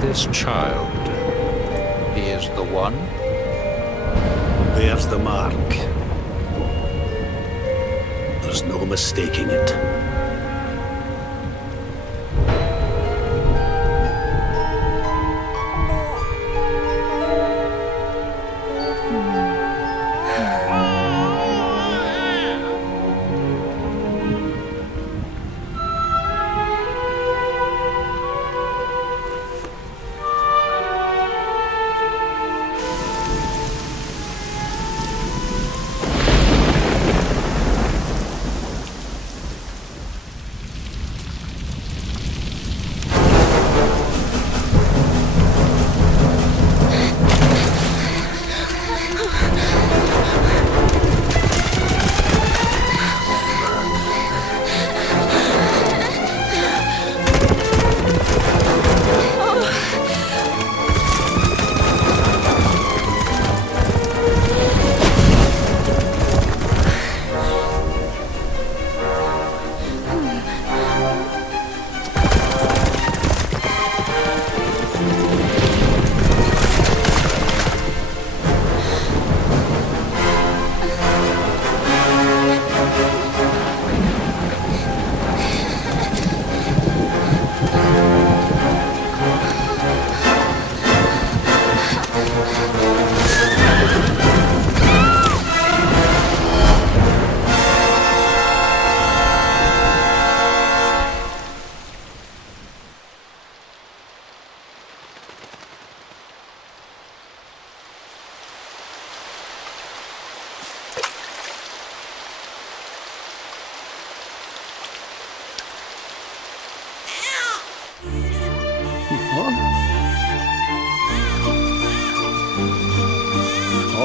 This child, he is the one? Bears the mark. There's no mistaking it.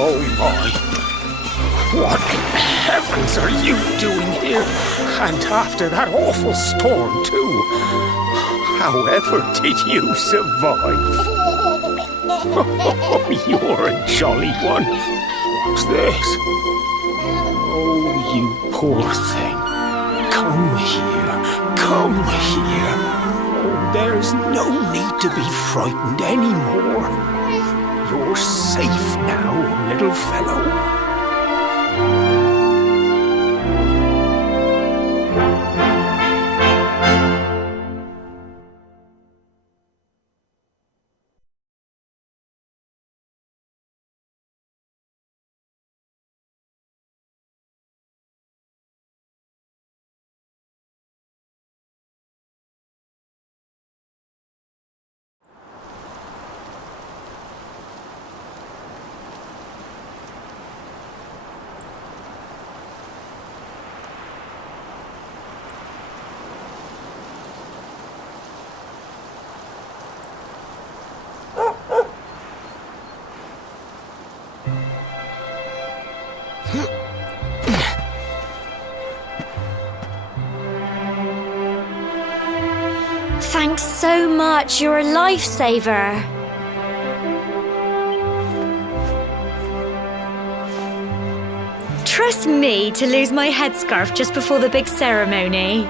Oh my! What in heavens are you doing here? And after that awful storm, too. However did you survive? Oh, you're a jolly one. What's this? Oh, you poor thing. Come here. Come here. Oh, there's no need to be frightened anymore. You're safe now, little fellow. Thanks so much. You're a lifesaver. Trust me to lose my headscarf just before the big ceremony.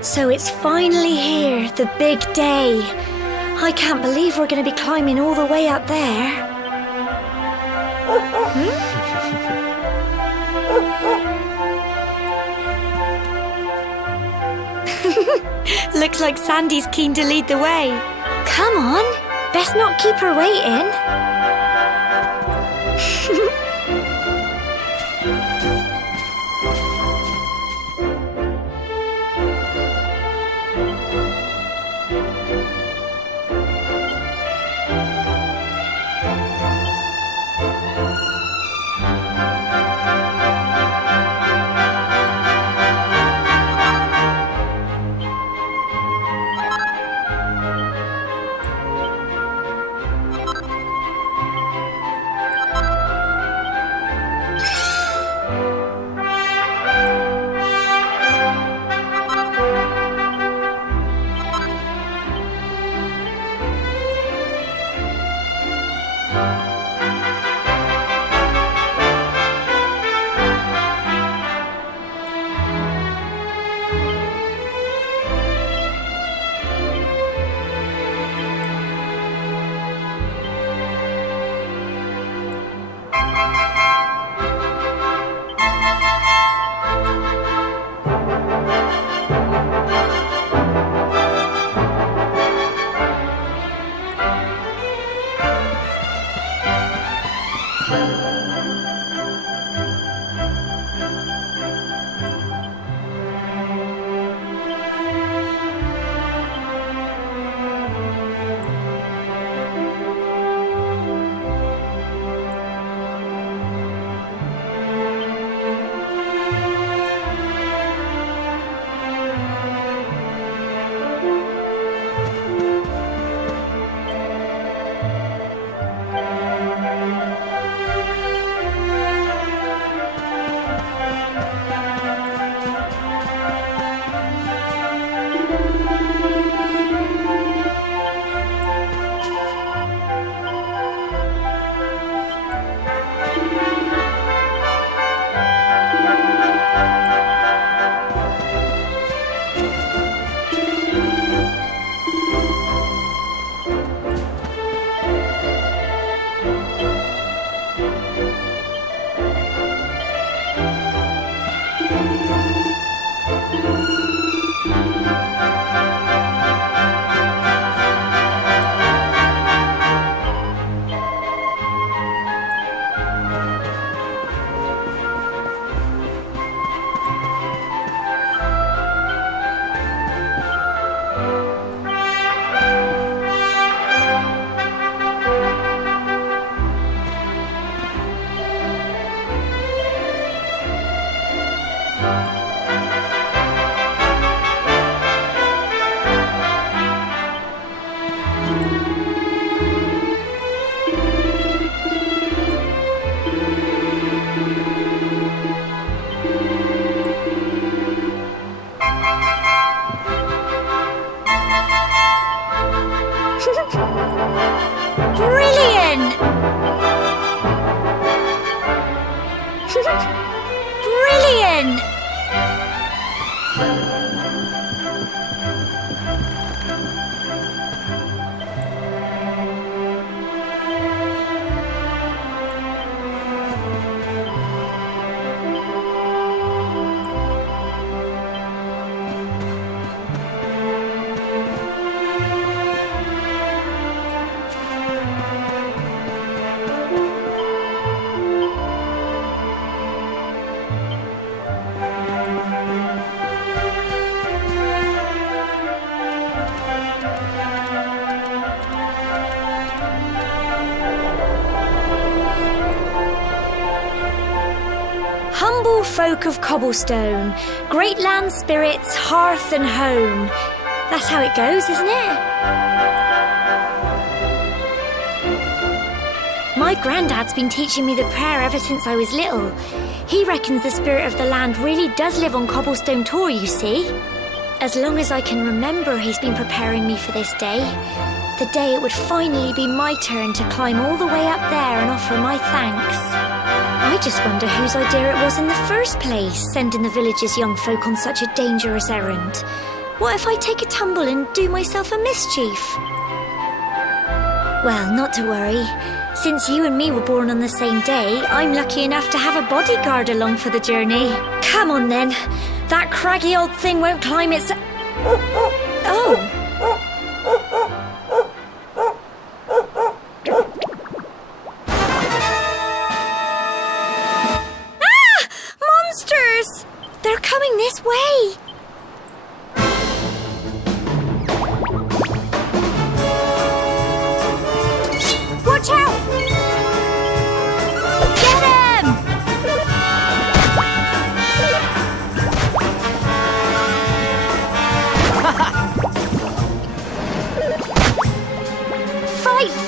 So it's finally here, the big day. I can't believe we're going to be climbing all the way up there. Looks like Sandy's keen to lead the way. Come on, best not keep her waiting. Brilliant! Brilliant! Humble folk of cobblestone, great land spirits, hearth and home. That's how it goes, isn't it? My granddad's been teaching me the prayer ever since I was little. He reckons the spirit of the land really does live on Cobblestone Tor, you see. As long as I can remember, he's been preparing me for this day. The day it would finally be my turn to climb all the way up there and offer my thanks. I just wonder whose idea it was in the first place, sending the village's young folk on such a dangerous errand. What if I take a tumble and do myself a mischief? Well, not to worry. Since you and me were born on the same day, I'm lucky enough to have a bodyguard along for the journey. Come on then. That craggy old thing won't climb its... Oh. Ah! Monsters! They're coming this way. Watch out! Get him!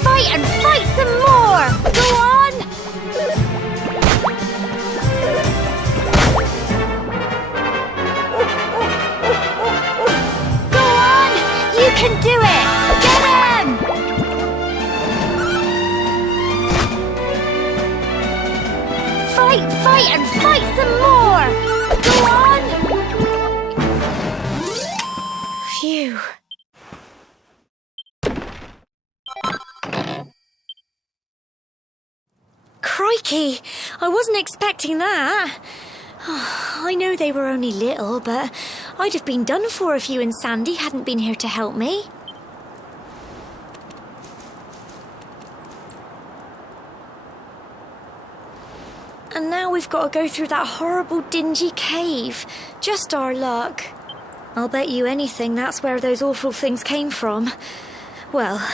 Fight and fight some more! Go on! Go on! You can do it! Get him! Fight and fight some more! Go on! Phew. Crikey! I wasn't expecting that. I know they were only little, but I'd have been done for if you and Sandy hadn't been here to help me. And now we've got to go through that horrible dingy cave. Just our luck. I'll bet you anything that's where those awful things came from. Well,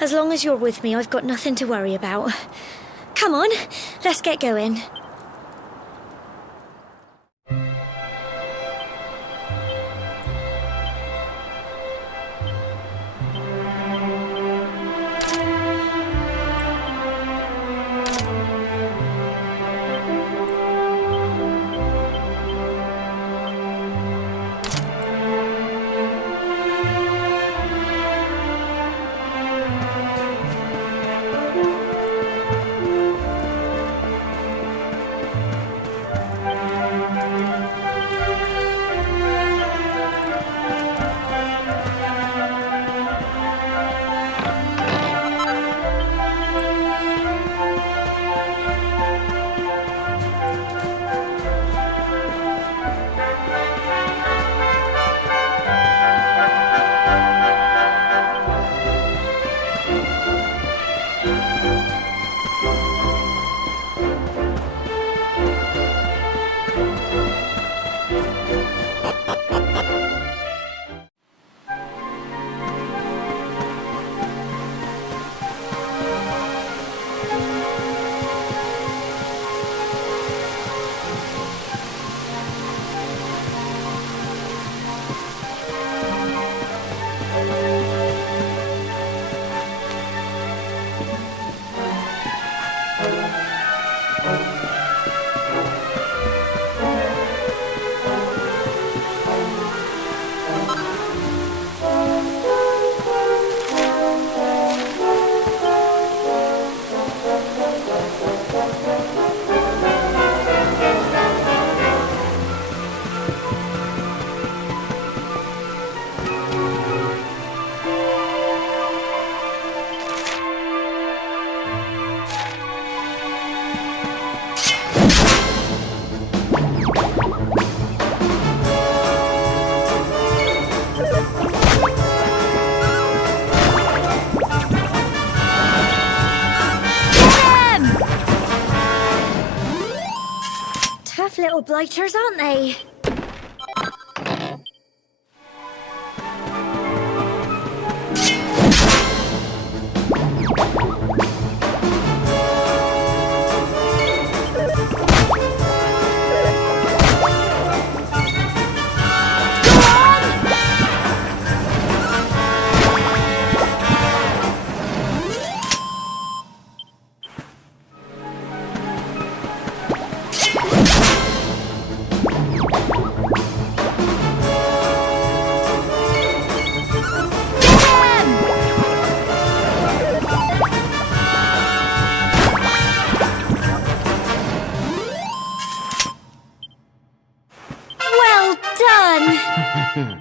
as long as you're with me, I've got nothing to worry about. Come on, let's get going. Tough little blighters, aren't they? Phew.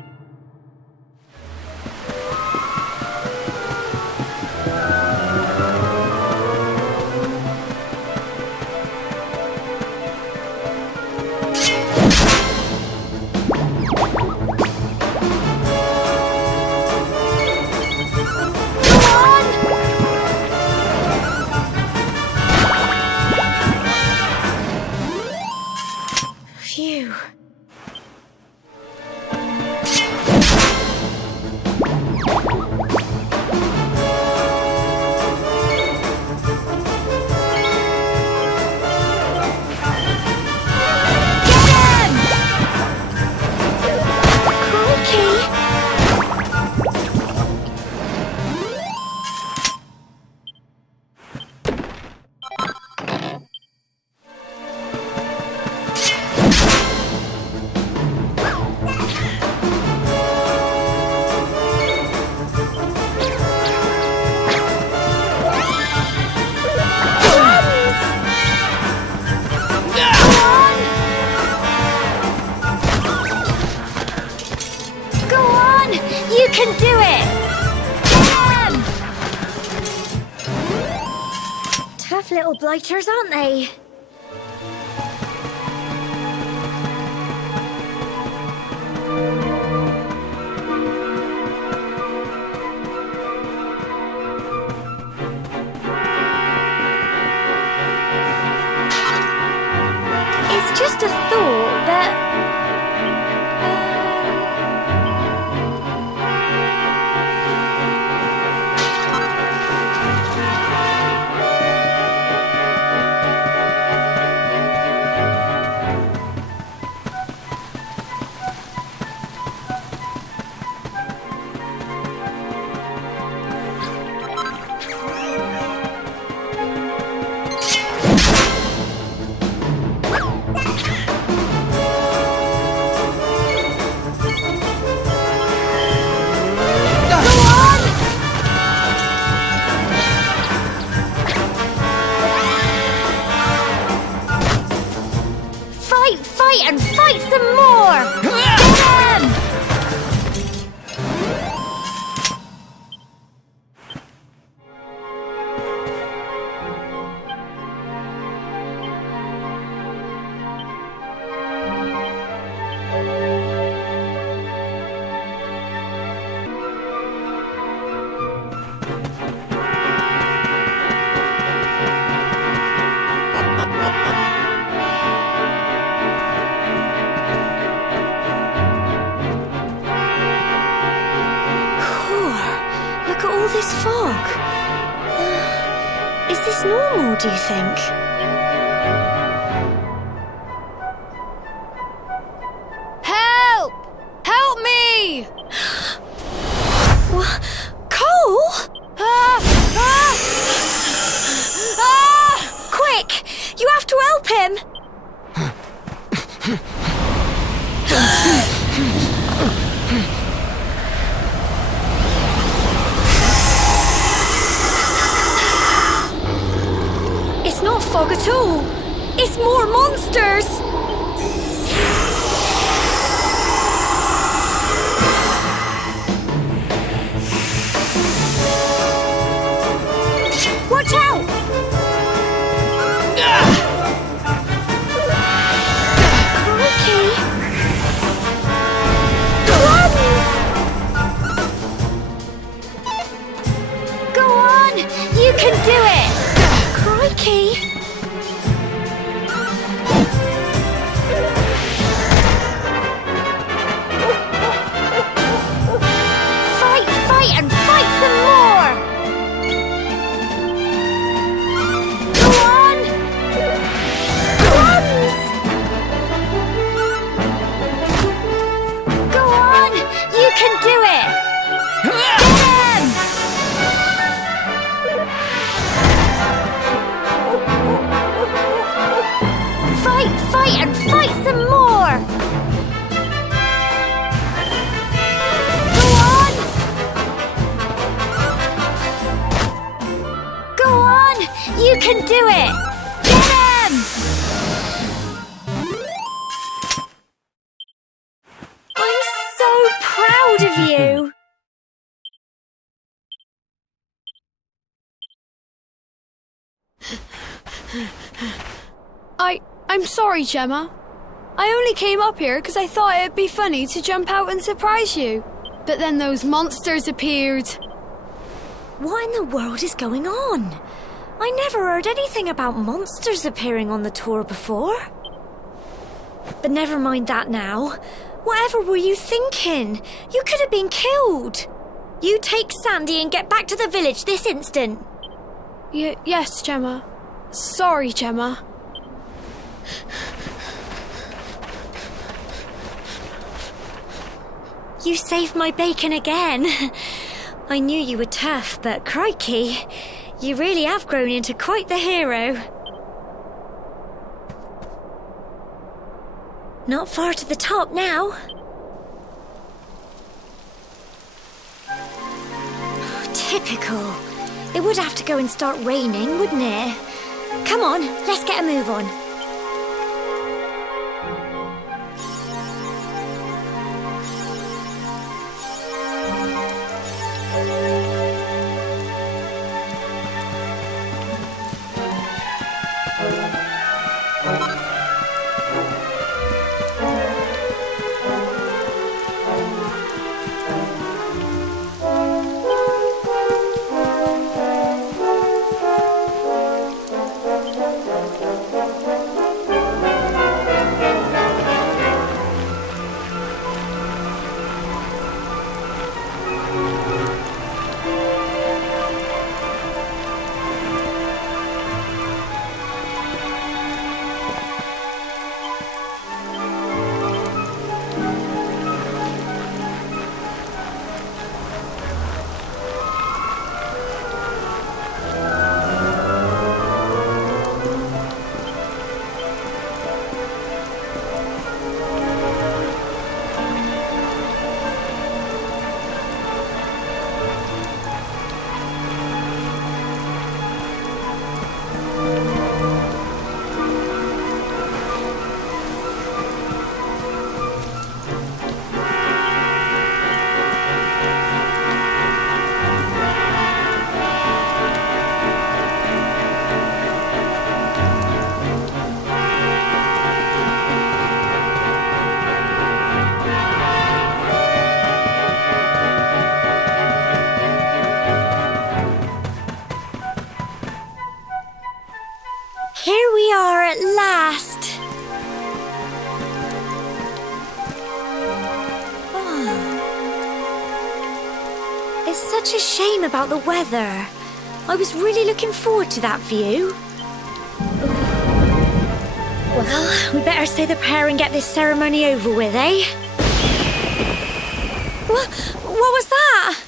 You can do it! Get 'em! Tough little blighters, aren't they? It's just a thought that... Fight and fight some more! Get 'em! Look at all this fog. Is this normal, do you think? Help! Help me! What? Cole? Quick! You have to help him! It's not fog at all. It's more monsters. Watch out! Crikey! Go on! You can do it! Crikey! Fight and fight some more! Go on! Runs! Go on! You can do it! Get 'em! Fight and fight some more! Go on! Go on! You can do it! Get 'em! I'm so I'm sorry, Gemma. I only came up here because I thought it'd be funny to jump out and surprise you. But then those monsters appeared. What in the world is going on? I never heard anything about monsters appearing on the tour before. But never mind that now. Whatever were you thinking? You could have been killed. You take Sandy and get back to the village this instant. Yes, Gemma. Sorry, Gemma. You saved my bacon again. I knew you were tough, but crikey, you really have grown into quite the hero. Not far to the top now. Typical. It would have to go and start raining, wouldn't it? Come on, let's get a move on. Here we are at last. Oh. It's such a shame about the weather. I was really looking forward to that view. Well, we better say the prayer and get this ceremony over with, eh? What was that?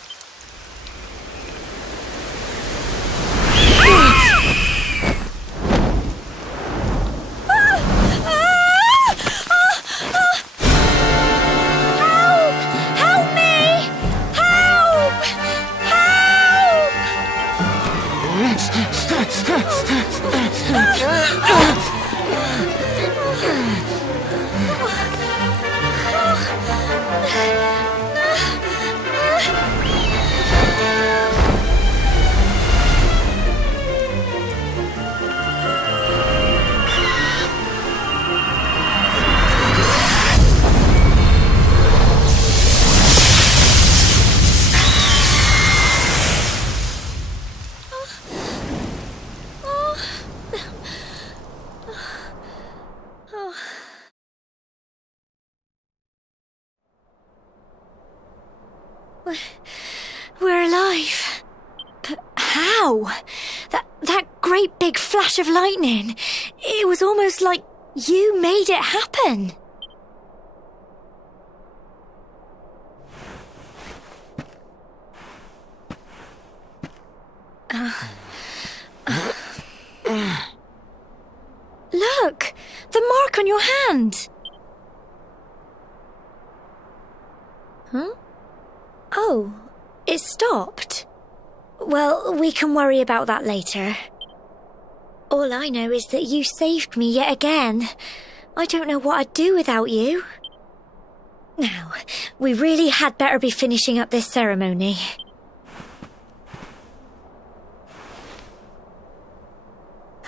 We're alive. But how? That great big flash of lightning. It was almost like you made it happen. Look! The mark on your hand! Huh? Oh, it stopped. Well, we can worry about that later. All I know is that you saved me yet again. I don't know what I'd do without you. Now, we really had better be finishing up this ceremony.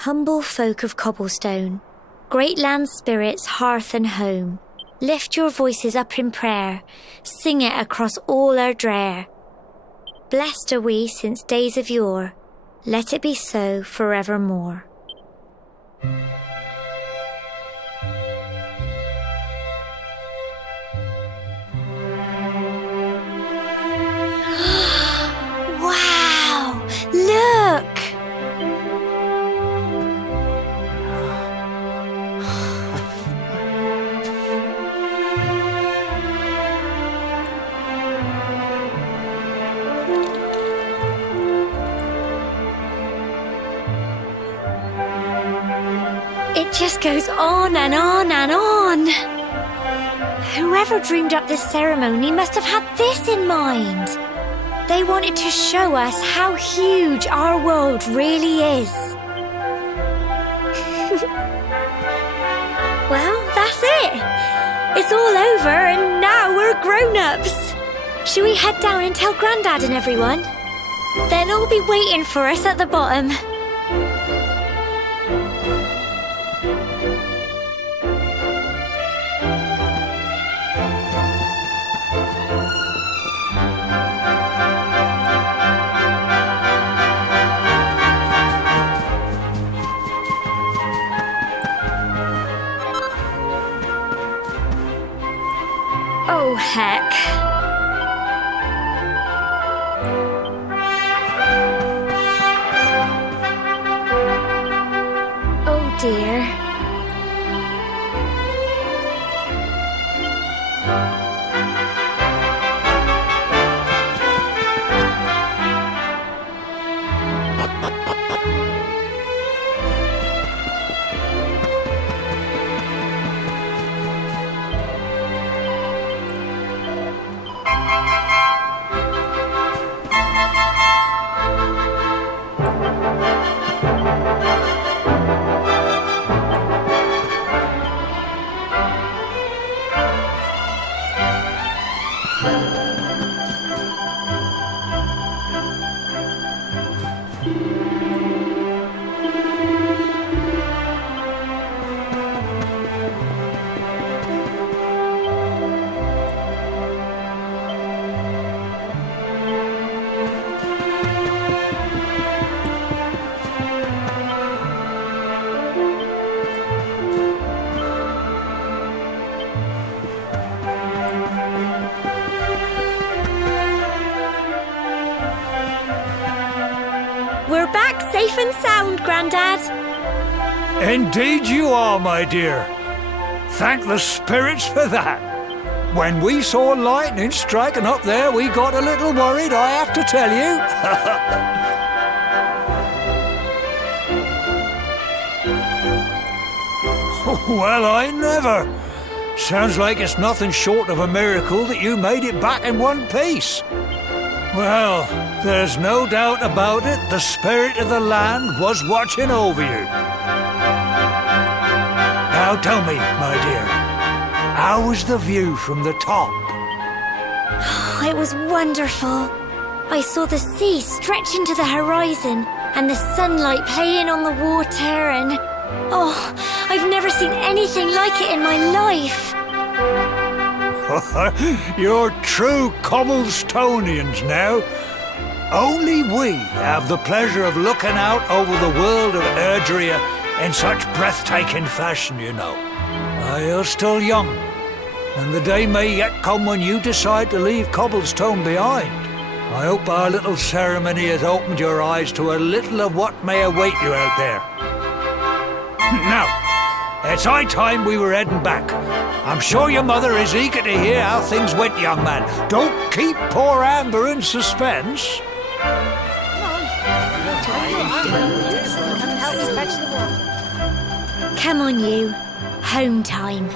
Humble folk of cobblestone, great land spirits, hearth and home, lift your voices up in prayer, sing it across all our drear. Blessed are we since days of yore, let it be so forevermore. Wow! Look! It just goes on and on and on. Whoever dreamed up this ceremony must have had this in mind. They wanted to show us how huge our world really is. Well, that's it. It's all over and now we're grown-ups. Shall we head down and tell Grandad and everyone? They'll all be waiting for us at the bottom. Oh, heck. Oh, dear. We're back safe and sound, Grandad. Indeed you are, my dear. Thank the spirits for that. When we saw lightning striking up there, we got a little worried, I have to tell you. Well, I never. Sounds like it's nothing short of a miracle that you made it back in one piece. Well, there's no doubt about it, the spirit of the land was watching over you. Now tell me, my dear, how was the view from the top? It was wonderful. I saw the sea stretch into the horizon and the sunlight playing on the water and... Oh, I've never seen anything like it in my life. You're true Cobblestonians now. Only we have the pleasure of looking out over the world of Erdrea in such breathtaking fashion, you know. You're still young, and the day may yet come when you decide to leave Cobblestone behind. I hope our little ceremony has opened your eyes to a little of what may await you out there. Now, it's high time we were heading back. I'm sure your mother is eager to hear how things went, young man. Don't keep poor Amber in suspense. Come on, you. Home time.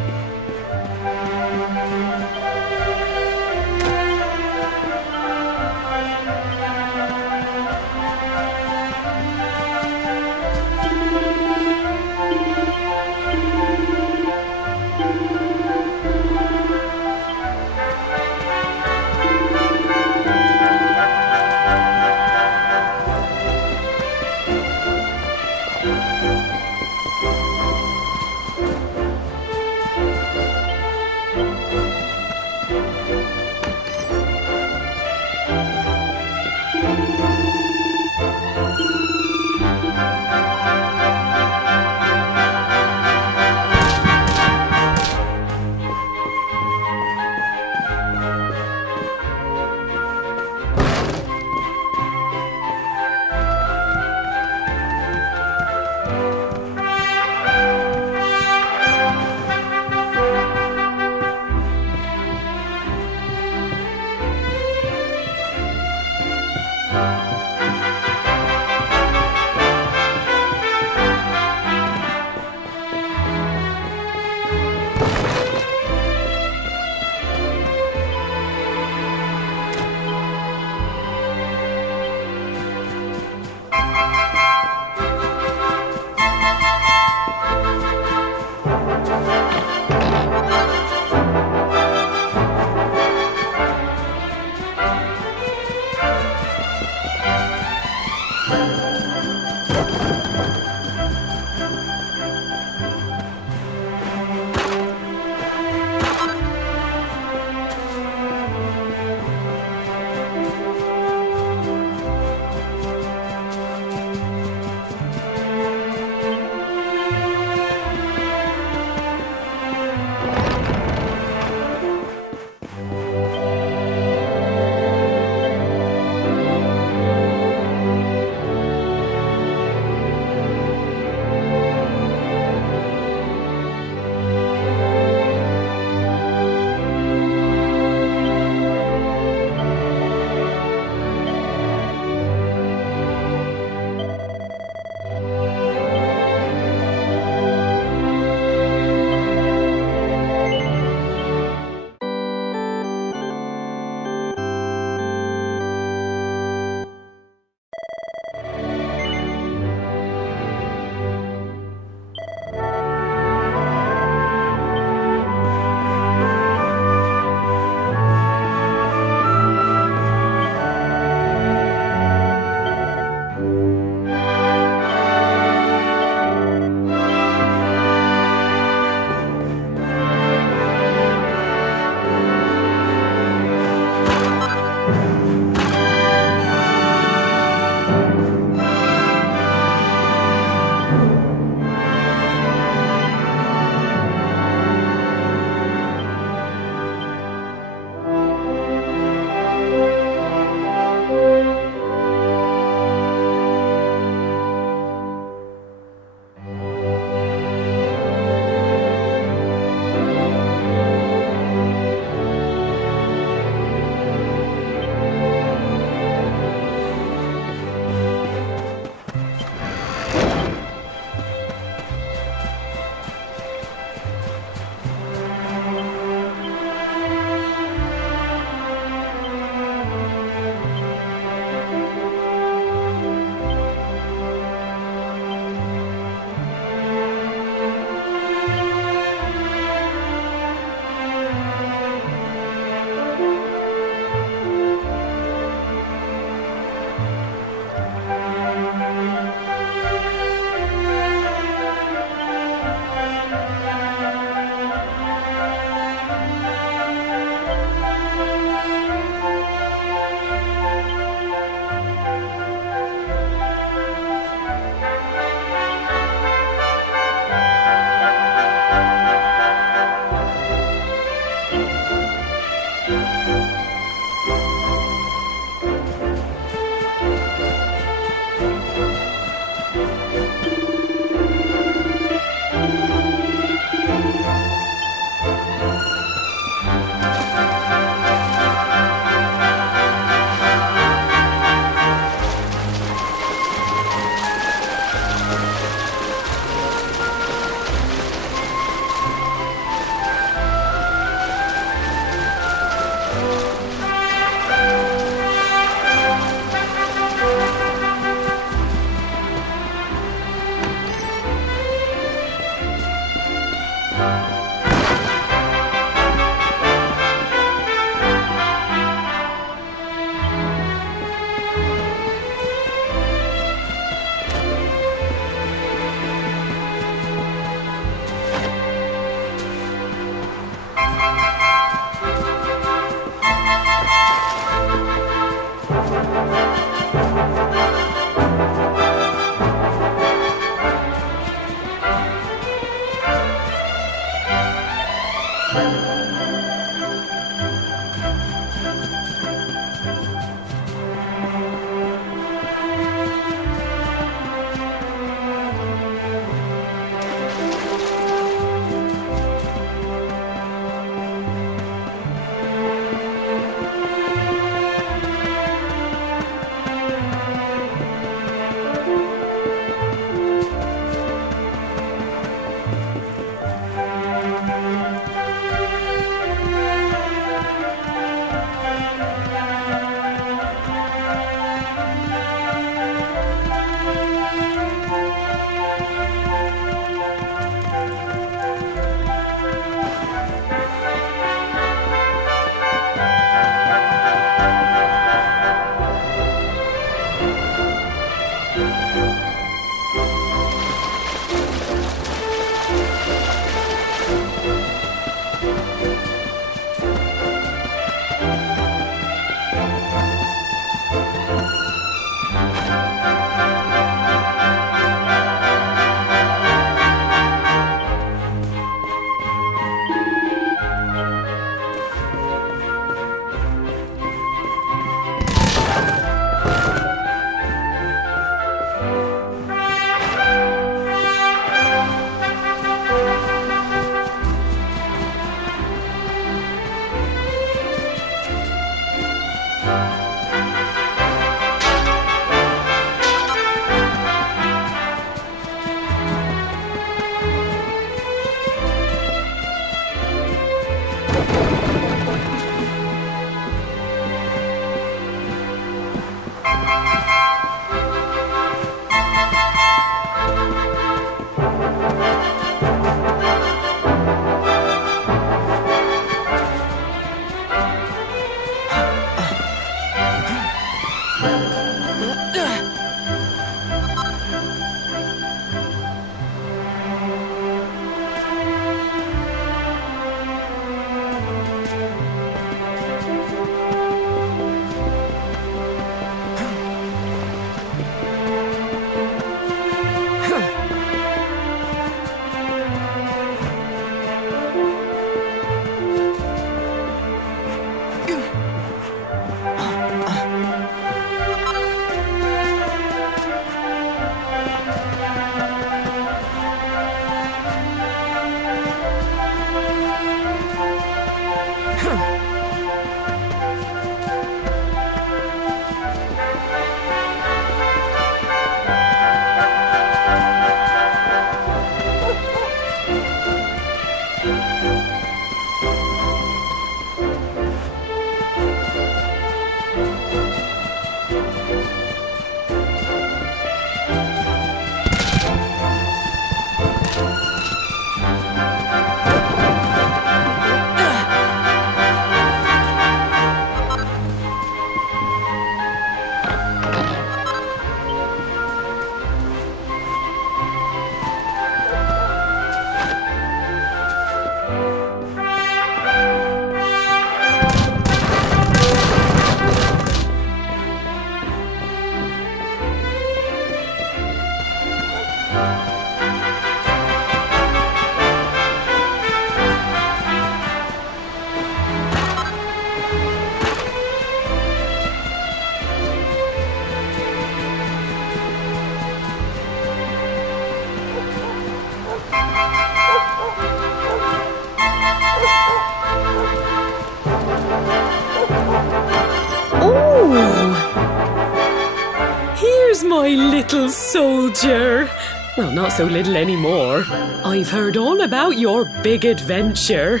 Here's my little soldier. Well, not so little anymore. I've heard all about your big adventure.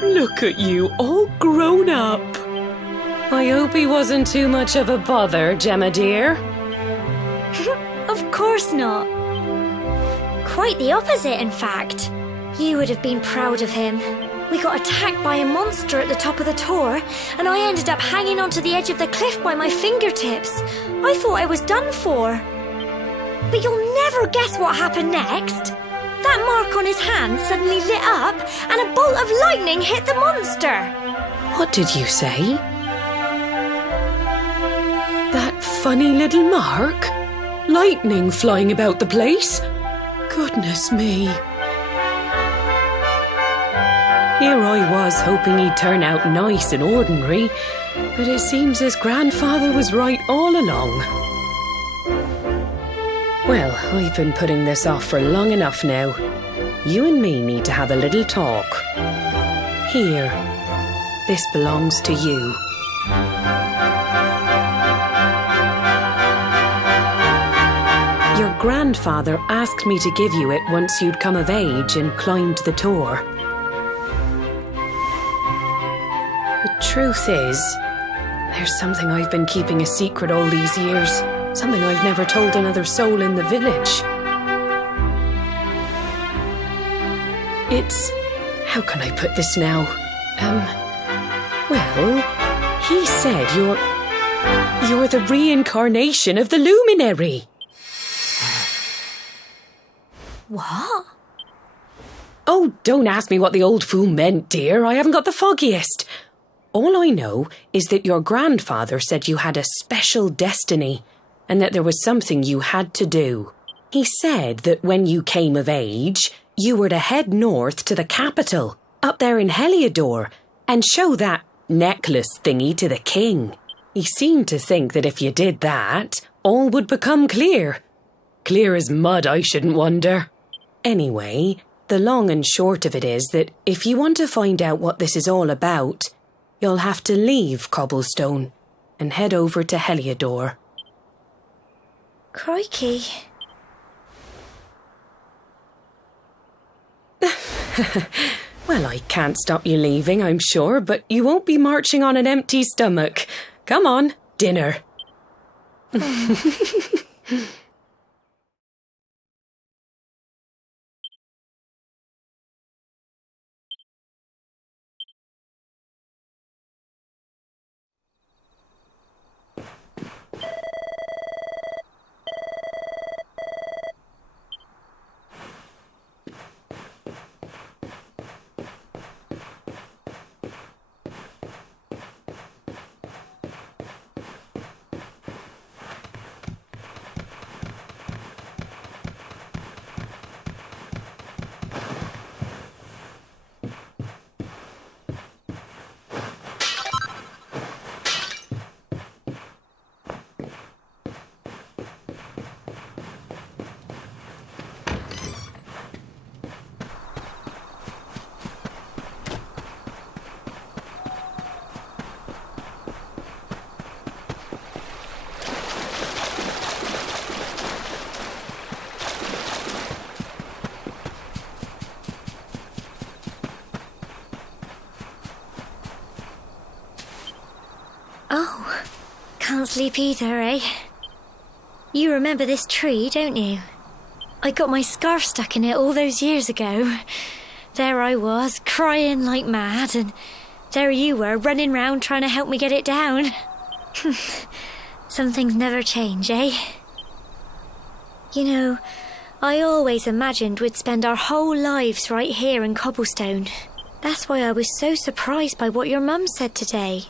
Look at you, all grown up. I hope he wasn't too much of a bother, Gemma dear. Of course not. Quite the opposite, in fact. You would have been proud of him. We got attacked by a monster at the top of the tor, and I ended up hanging onto the edge of the cliff by my fingertips. I thought I was done for. But you'll never guess what happened next. That mark on his hand suddenly lit up, and a bolt of lightning hit the monster. What did you say? That funny little mark? Lightning flying about the place? Goodness me. Here I was hoping he'd turn out nice and ordinary, but it seems his grandfather was right all along. Well, I've been putting this off for long enough now. You and me need to have a little talk. Here, this belongs to you. Your grandfather asked me to give you it once you'd come of age and climbed the tor. The truth is, there's something I've been keeping a secret all these years. Something I've never told another soul in the village. It's... how can I put this now? Well, he said you're the reincarnation of the luminary. What? Oh, don't ask me what the old fool meant, dear. I haven't got the foggiest. All I know is that your grandfather said you had a special destiny and that there was something you had to do. He said that when you came of age, you were to head north to the capital, up there in Heliodor, and show that necklace thingy to the king. He seemed to think that if you did that, all would become clear. Clear as mud, I shouldn't wonder. Anyway, the long and short of it is that if you want to find out what this is all about, you'll have to leave Cobblestone and head over to Heliodor. Crikey. Well, I can't stop you leaving, I'm sure, but you won't be marching on an empty stomach. Come on, dinner. Oh, can't sleep either, eh? You remember this tree, don't you? I got my scarf stuck in it all those years ago. There I was, crying like mad, and there you were, running round trying to help me get it down. Some things never change, eh? You know, I always imagined we'd spend our whole lives right here in Cobblestone. That's why I was so surprised by what your mum said today.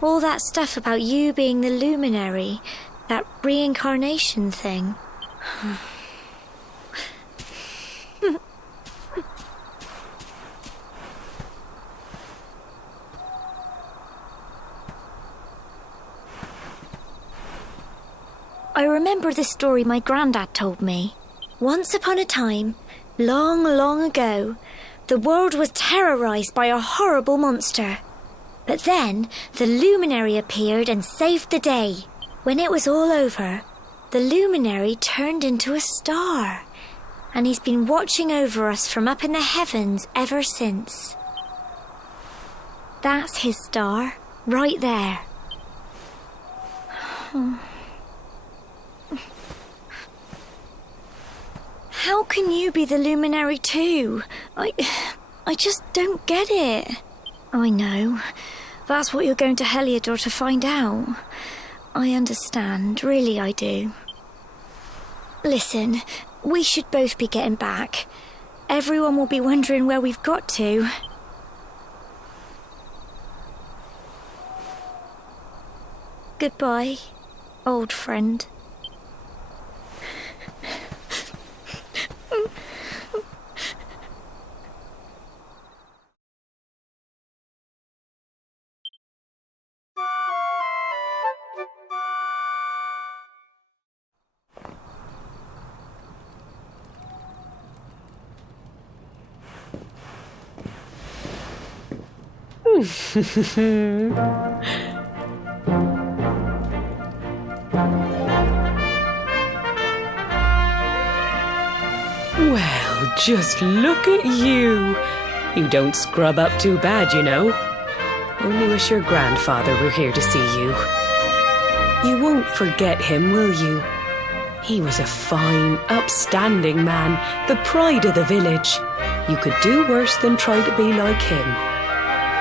All that stuff about you being the luminary, that reincarnation thing. I remember the story my granddad told me. Once upon a time, long, long ago, the world was terrorised by a horrible monster. But then, the luminary appeared and saved the day. When it was all over, the luminary turned into a star. And he's been watching over us from up in the heavens ever since. That's his star, right there. How can you be the luminary too? I just don't get it. I know. That's what you're going to Heliodor to find out. I understand, really I do. Listen, we should both be getting back. Everyone will be wondering where we've got to. Goodbye, old friend. Well, just look at you. You don't scrub up too bad, you know. Only wish your grandfather were here to see you. You won't forget him, will you? He was a fine, upstanding man, the pride of the village. You could do worse than try to be like him.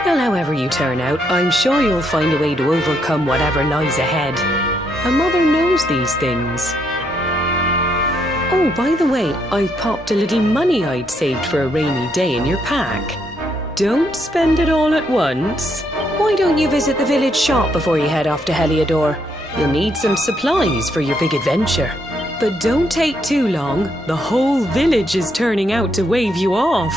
Well, however you turn out, I'm sure you'll find a way to overcome whatever lies ahead. A mother knows these things. Oh, by the way, I've popped a little money I'd saved for a rainy day in your pack. Don't spend it all at once. Why don't you visit the village shop before you head off to Heliodor? You'll need some supplies for your big adventure. But don't take too long. The whole village is turning out to wave you off.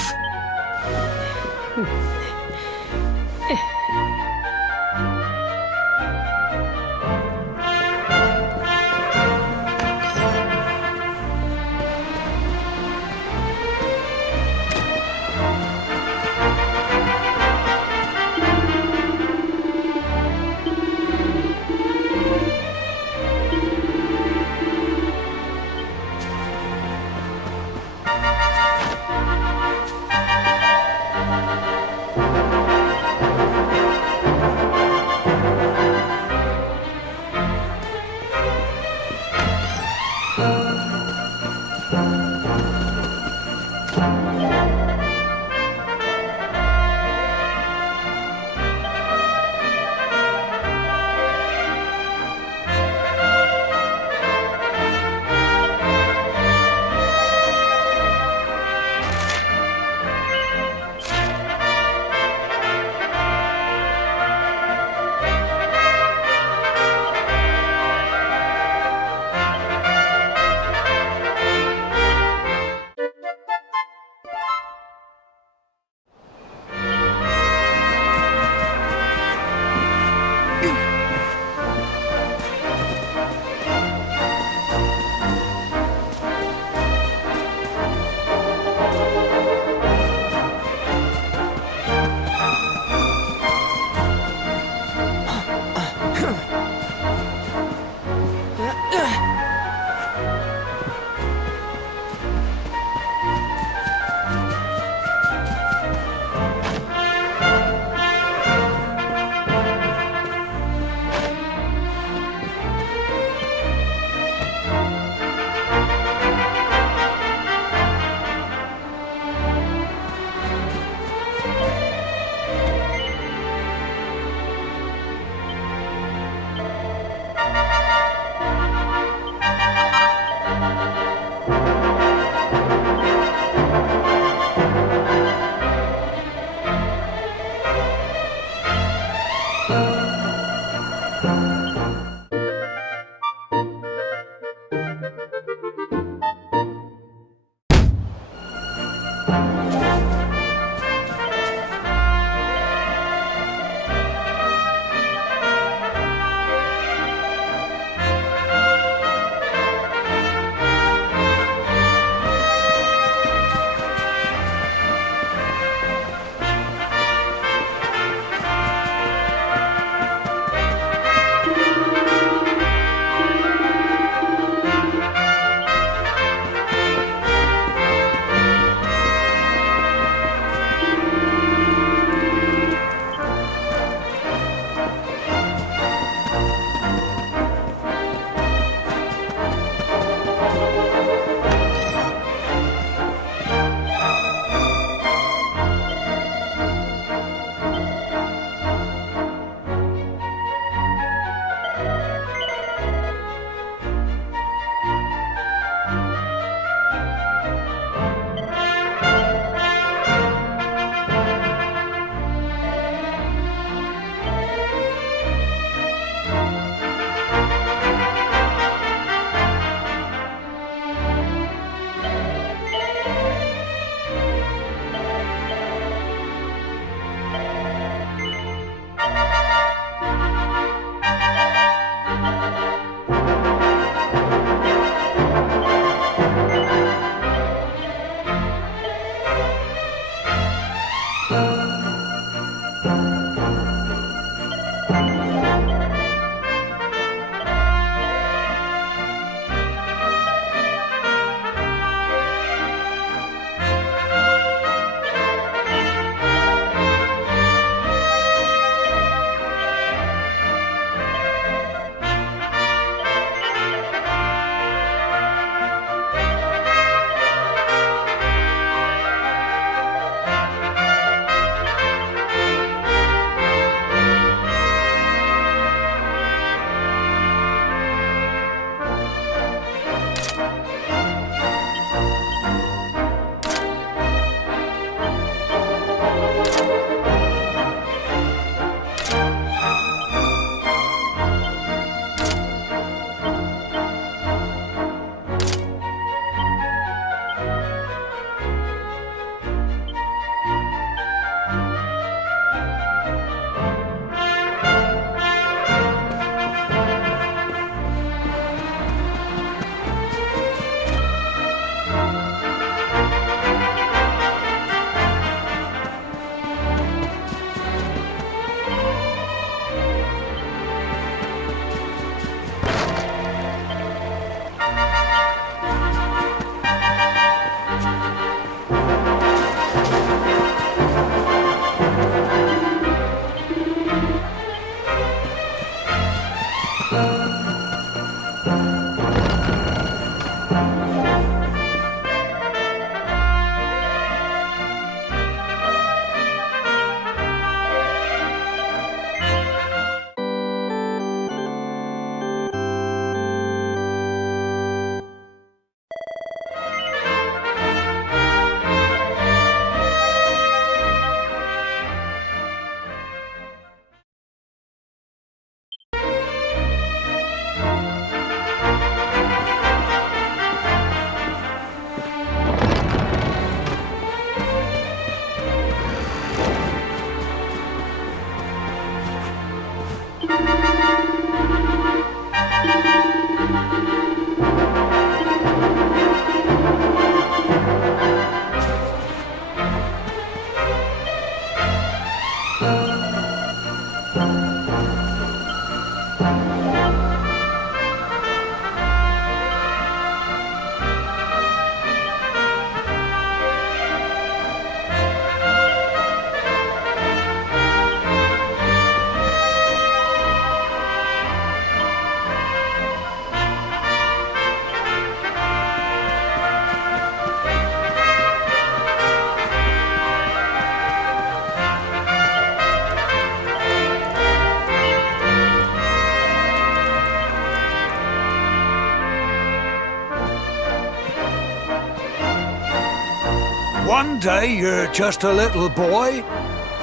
One day you're just a little boy,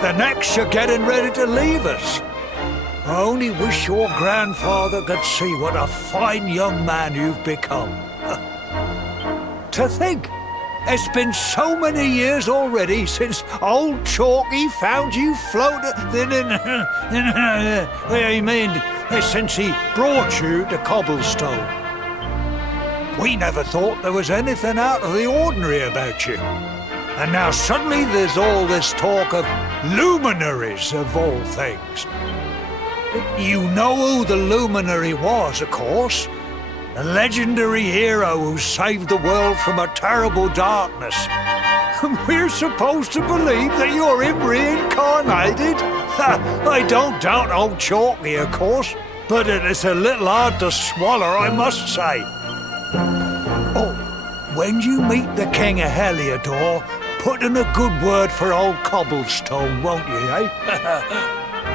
the next you're getting ready to leave us. I only wish your grandfather could see what a fine young man you've become. To think, it's been so many years already since old Chalky found you floating. I mean, since he brought you to Cobblestone. We never thought there was anything out of the ordinary about you. And now suddenly there's all this talk of luminaries of all things. You know who the luminary was, of course. A legendary hero who saved the world from a terrible darkness. And we're supposed to believe that you're him reincarnated? I don't doubt old Chalky, of course, but it is a little hard to swallow, I must say. Oh, when you meet the King of Heliodor, put in a good word for old Cobblestone, won't you, eh?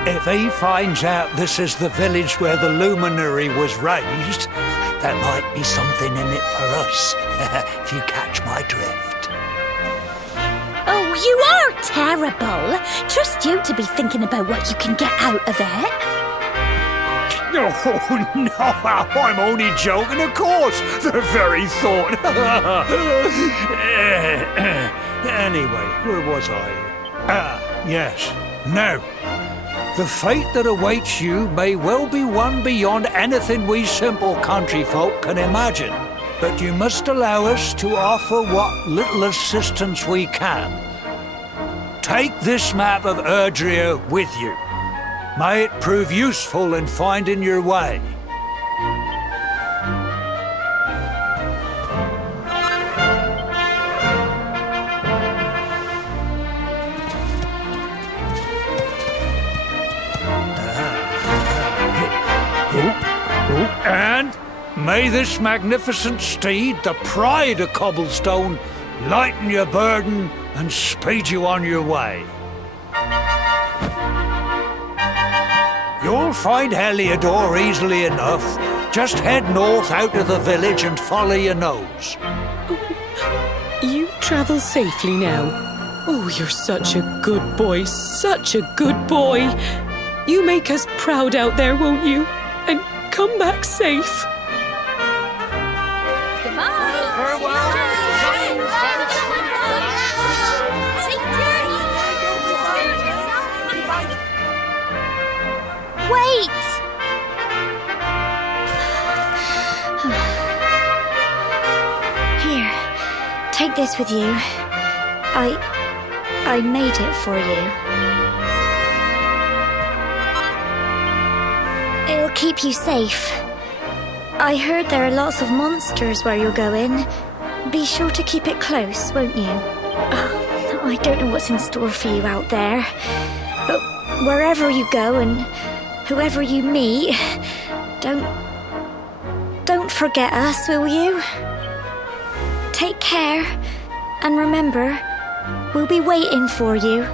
If he finds out this is the village where the luminary was raised, there might be something in it for us, if you catch my drift. Oh, you are terrible. Trust you to be thinking about what you can get out of it. Oh, no, I'm only joking, of course. The very thought. Anyway, where was I? Yes. Now, the fate that awaits you may well be one beyond anything we simple country folk can imagine. But you must allow us to offer what little assistance we can. Take this map of Erdrea with you. May it prove useful in finding your way. And may this magnificent steed, the pride of Cobblestone, lighten your burden and speed you on your way. You'll find Heliodor easily enough. Just head north out of the village and follow your nose. You travel safely now. Oh, you're such a good boy, such a good boy. You make us proud out there, won't you? And come back safe. Wait! Here, take this with you. I made it for you. It'll keep you safe. I heard there are lots of monsters where you're going. Be sure to keep it close, won't you? Oh, I don't know what's in store for you out there. But wherever you go and whoever you meet, don't forget us, will you? Take care, and remember, we'll be waiting for you.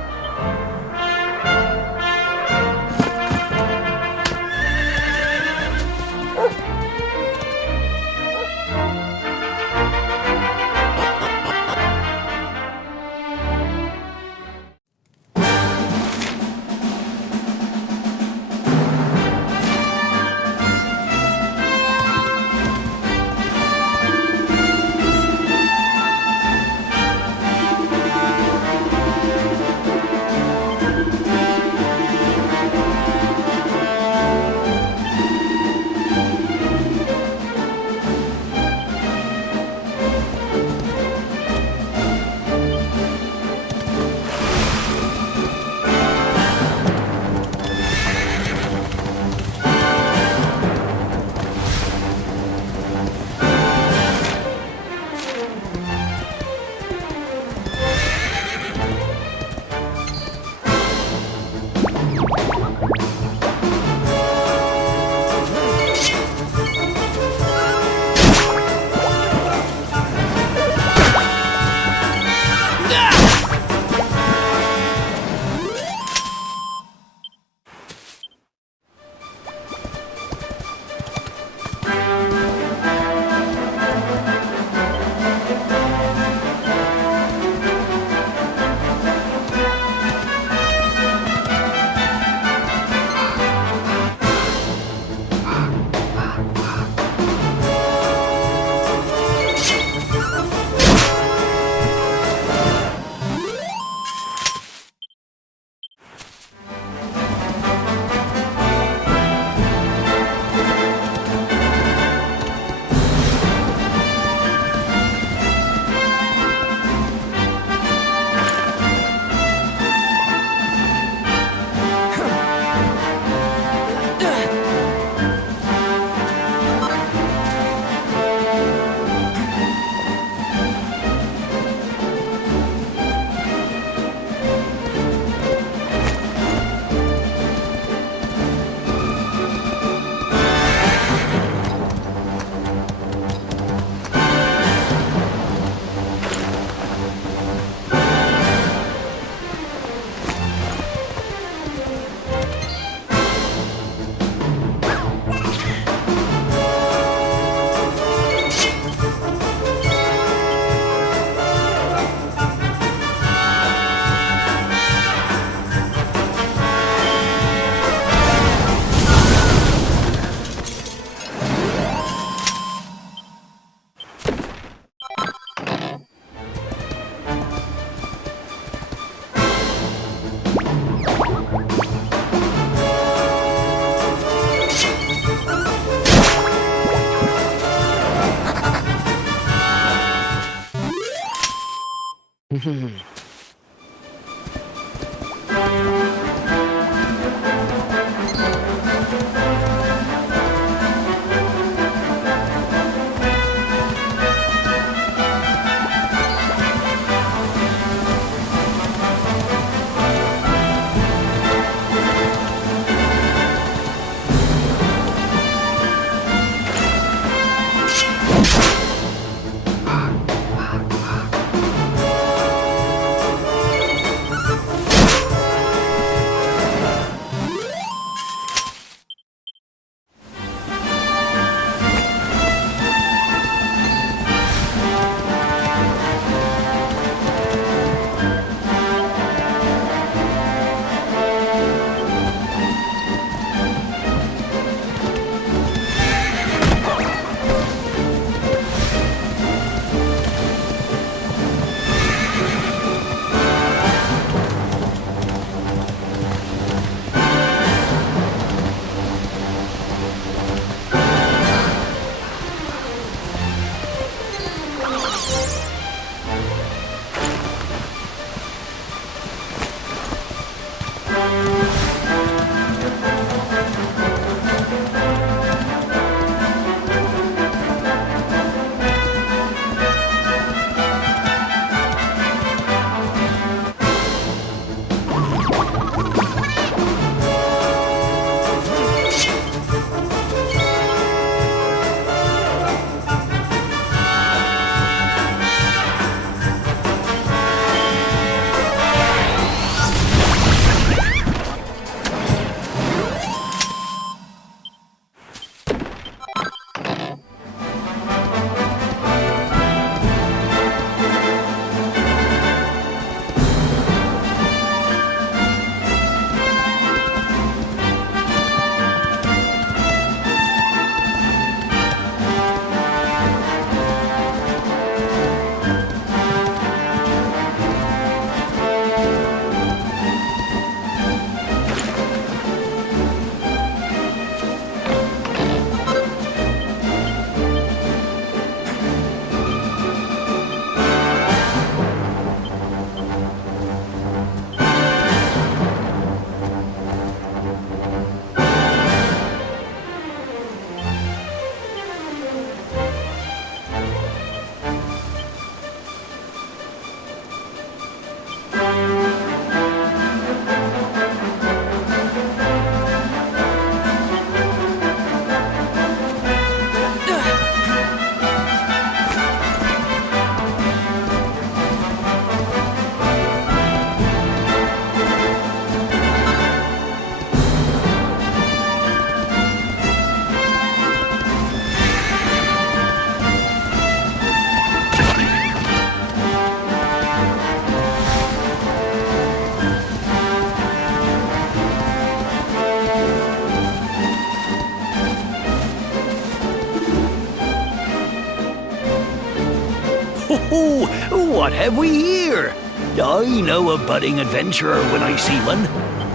Oh, what have we here? I know a budding adventurer when I see one.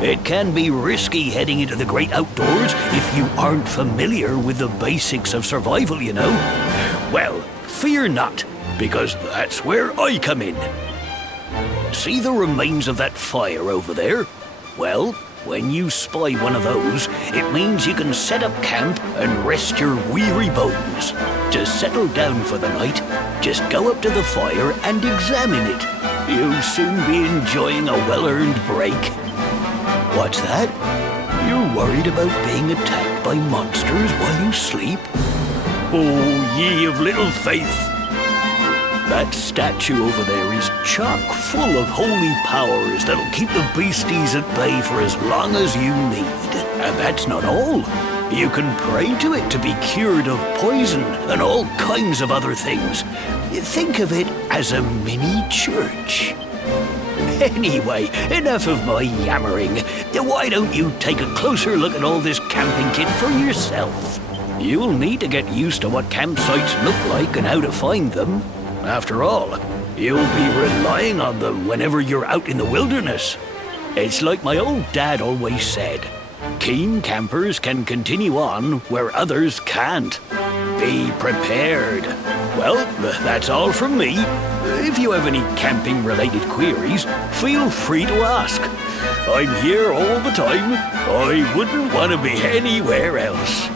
It can be risky heading into the great outdoors if you aren't familiar with the basics of survival, you know. Well, fear not, because that's where I come in. See the remains of that fire over there? Well, when you spy one of those, it means you can set up camp and rest your weary bones. To settle down for the night, just go up to the fire and examine it. You'll soon be enjoying a well-earned break. What's that? You're worried about being attacked by monsters while you sleep? Oh, ye of little faith! That statue over there is chock full of holy powers that'll keep the beasties at bay for as long as you need. And that's not all. You can pray to it to be cured of poison and all kinds of other things. Think of it as a mini church. Anyway, enough of my yammering. Why don't you take a closer look at all this camping kit for yourself? You'll need to get used to what campsites look like and how to find them. After all, you'll be relying on them whenever you're out in the wilderness. It's like my old dad always said, keen campers can continue on where others can't. Be prepared. Well, that's all from me. If you have any camping-related queries, feel free to ask. I'm here all the time. I wouldn't want to be anywhere else.